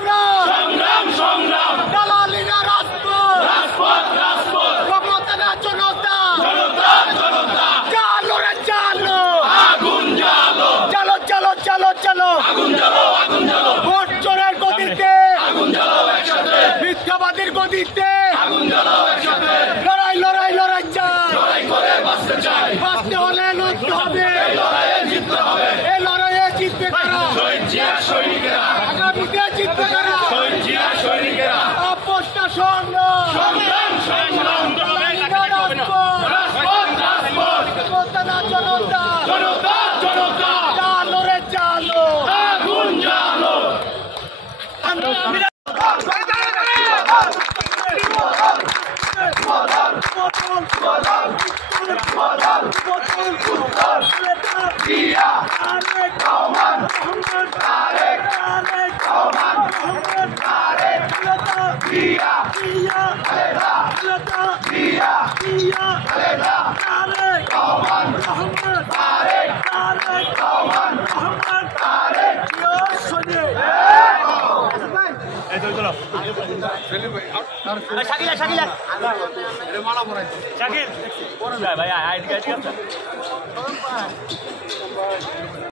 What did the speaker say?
সংগ্রাম সংগ্রাম সংগ্রাম দালালিরা রাজপথ রাজপথ রাজপথ ক্ষমতারা জনতা জনতা জনতা চালো রে চালো আগুন জ্বালো চলো চলো চলো চলো আগুন জ্বালো আগুন জ্বালো ভোট চোরের গতিতে আগুন জ্বালো একসাথে মিথ্যাবাদীর গতিতে আগুন জ্বালো একসাথে লড়াই লড়াই লড়াই চাই লড়াই করে বাঁচতে চাই বাঁচতে হলে লড়তে হবে এই লড়াইয়ে জিততে হবে এই লড়াইয়ে জিতবে কারা শহীদ জিয়ার সৈনিকেরা আগামীতে জিতবে কারা শহীদ জিয়ার সৈনিকেরা আপোষটা সংগ্রাম সংগ্রাম সংগ্রাম দালালিরা রাজপথ রাজপথ রাজপথ ক্ষমতারা জনতা জনতা জনতা চালো রে চালো আগুন জ্বালো জিয়া রহমান তারেক রহমান তারেক জিয়া খালেদা জিয়া খালেদা রহমান তারেক রহমান তারেক শাকিল ভাই